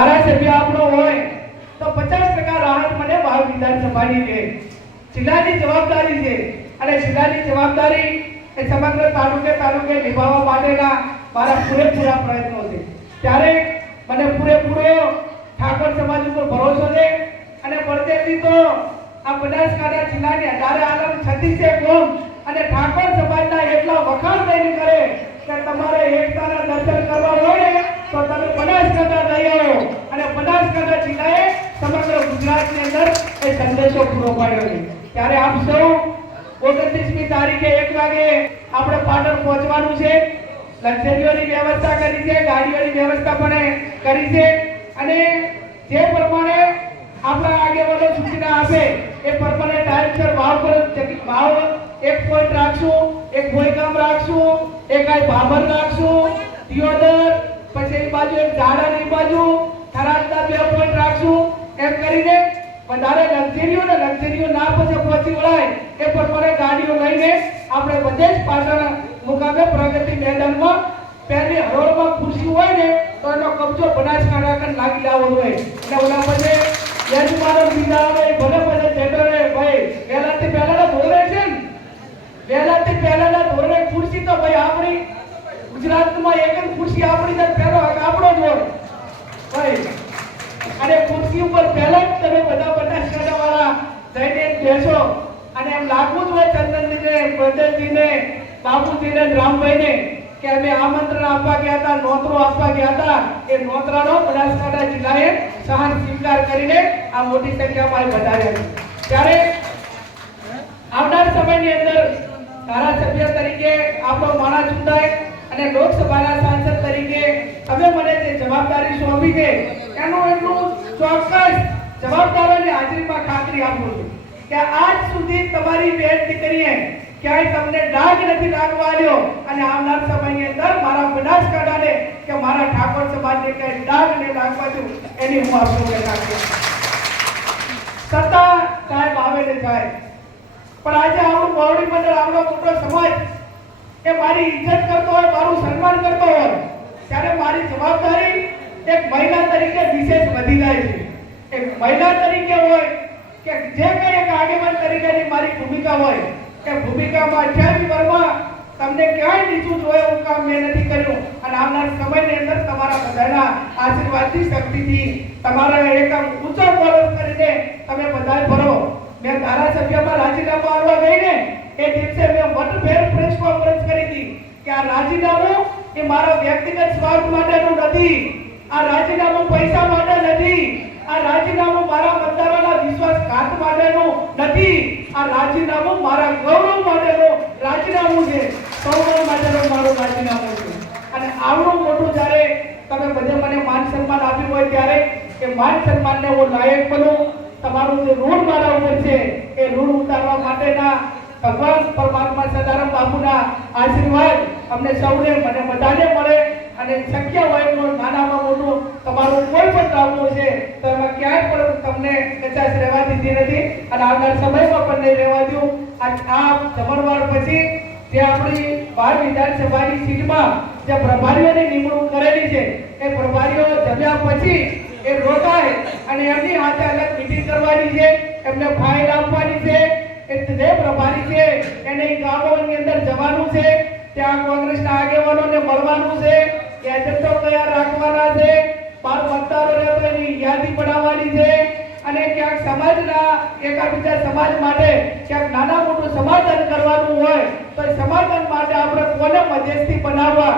ધારાસભ્ય આપણો હોય તો 50% રાહત મને વાવ વિધાનસભાની છે. જિલ્લાની જવાબદારી છે અને જિલ્લાની જવાબદારી એ સમગ્ર તાલુકે નિભાવવા માટેના મારા પૂરેપૂરા પ્રયત્નો છે. ત્યારે મને પૂરેપૂરો ઠાકોર સમાજ ઉપર ભરોસો છે અને બળદેવજી તો આ બનાસકાંઠા જિલ્લાની 18 આલમ 36 કોમ અને ઠાકોર સમાજના એટલા વખાણ થઈને કરે કે તમારે એકતાના દર્શન કરવા હોય ને તો તમે બનાસકાંઠા લઈ આવો અને બનાસકાંઠા જિલ્લાએ સમગ્ર ગુજરાતની અંદર એ સંદેશો પૂરો પાડ્યો છે. ત્યારે આપ સૌ 29મી તારીખે 1 વાગે આપણે પાટણ પહોંચવાનું છે. લક્ઝરીઓની વ્યવસ્થા કરી છે, ગાડીઓની વ્યવસ્થા પણ કરી છે અને જે પ્રમાણે આપણા આગેવાનો સૂચના આપે એ પ્રમાણે ટાઈમસર વાવ એક પોઈન્ટ રાખશું, એક ભોયગામ રાખશું, એક આ બાબર રાખશું, દિયોદર, પછી એક બાજુ એક ઝાડાની બાજુ થરાદના 2 પોઈન્ટ રાખશું. એમ કરીને વધારે લક્ઝરીઓ ના પછી પહોંચી વળાય એ પ્રમાણે ગાડીઓ લઈને આપણે બધે જ પાટણ મુકામે પ્રગતિ મેદાનમાં પહેલી હરોળમાં ખુરશી હોય ને તો એનો કબજો બનાસકાંઠા કન લાગી લાવવો જોઈએ. એટલે ઓલા પછી યજમાનો બીજા આવે ભલે પછી જેટરે ભાઈ પહેલાથી પહેલાના ધોરણે છે ને પહેલાથી પહેલાના ધોરણે ખુરશી તો ભાઈ આપણી ગુજરાતમાં એક જ ખુરશી આપણી ને પહેલો આપણો જ હોય ભાઈ. અને ખુરશી ઉપર પહેલા જ તમે બધા બનાસકાંઠા વાળા જઈને બેસો અને એમ લાગવું જ હોય ચંદનજીને, બળદેવજીને, બાબુજીને, રામભાઈને કે અમે આમંત્રણ આપવા ગયા હતા, નોતરો આપવા ગયા હતા. એ નોતરાનો બનાસકાંઠા જિલ્લાએ સહન સ્વીકાર કરીને આ મોટી સંખ્યામાં વધાર્યા છે. ત્યારે આવનાર સમયની અંદર ધારાસભ્ય તરીકે આપણો માણસ ચૂંટાય અને લોકસભાના સાંસદ તરીકે તમે મને જે જવાબદારી સોંપી છે એનું એટલું ચોક્કસ જવાબદારોની હાજરીમાં ખાતરી આપું છું કે આજ સુધી તમારી બેન દીકરીએ ક્યાંય તમને ડાઘ નથી લાગવા આવ્યો અને આવનાર સમયની અંદર મારા બનાસકાંઠાને કે મારા ઠાકોર સમાજને ક્યાંય ડાઘ નહીં લાગવા દઉં એની હું આપ સૌને રાખી. સત્તા સાહેબ આવે ને જાય પણ આજે આપણું મોવડી મંડળ આપણો મોટો સમાજ કે મારી ઇજ્જત કરતો હોય, મારું સન્માન કરતો હોય ત્યારે મારી જવાબદારી એક મહિલા તરીકે વિશેષ વધી જાય છે. એક મહિલા તરીકે હોય કે જે કંઈ એક આગેવાન તરીકેની મારી ભૂમિકા હોય કે ભૂમિકામાં 28 વર્ષમાં તમને ક્યાંય નીચું જોયું એવું કામ મેં નથી કર્યું અને આવનાર સમયની અંદર તમારા બધાના આશીર્વાદથી, શક્તિથી તમારા એક ઊંચો કોલમ કરીને તમે બધાએ ભરો. મેં ધારાસભ્યમાં રાજીનામું આવવા ગઈને એ દિવસે મેં વટફેર પ્રેસ કોન્ફરન્સ કરી હતી કે આ રાજીનામું એ મારા વ્યક્તિગત સ્વાર્થ માટેનું નથી, આ રાજીનામું પૈસા માટે નથી, આ રાજીનામું મારા મતદારોના વિશ્વાસઘાત માટેનું નથી, આ રાજીનામું મારા ગૌરવ માટેનું રાજીનામું છે, ગૌરવ માટેનું મારું રાજીનામું છે. અને આવડું મોટું જ્યારે તમે બધે મને માન સન્માન આપ્યું હોય ત્યારે એ માન સન્માનને હું લાયક બનું. તમારું જે ઋણ મારા ઉપર છે એ ઋણ ઉતારવા માટેના ભગવાન પરમાત્મા સદારામ બાપુના આશીર્વાદ અમને સૌને મને બધાને મળે અને શક્ય હોય એટલું નાનામાં મોટું તમારું કોઈ પણ કામનું છે તો એમાં ક્યાંય પણ તમને કચાશ રહેવા દીધી નથી અને આવનાર સમયમાં પણ નહીં રહેવા દઉં. આ જમણવાર પછી જે આપણી 12 વિધાનસભાની સીટમાં જે પ્રભારીઓની નિમણૂક કરેલી છે એ પ્રભારીઓ જમ્યા પછી એ રોકાય અને એમની હાથે અલગ મીટિંગ કરવાની છે, એમને ફાઇલ આપવાની છે. એ જે પ્રભારી છે એને ગામોની અંદર જવાનું છે, ત્યાં કોંગ્રેસના આગેવાનોને મળવાનું છે, એજન્ટો તૈયાર રાખવાના છે, 12 મતદારોને એની યાદી બનાવવાની છે અને ક્યાંક સમાજના એકાબીજા સમાજ માટે ક્યાંક નાના મોટું સમાધાન કરવાનું હોય તો સમાધાન માટે આપણે કોને મધ્યસ્થી બનાવવા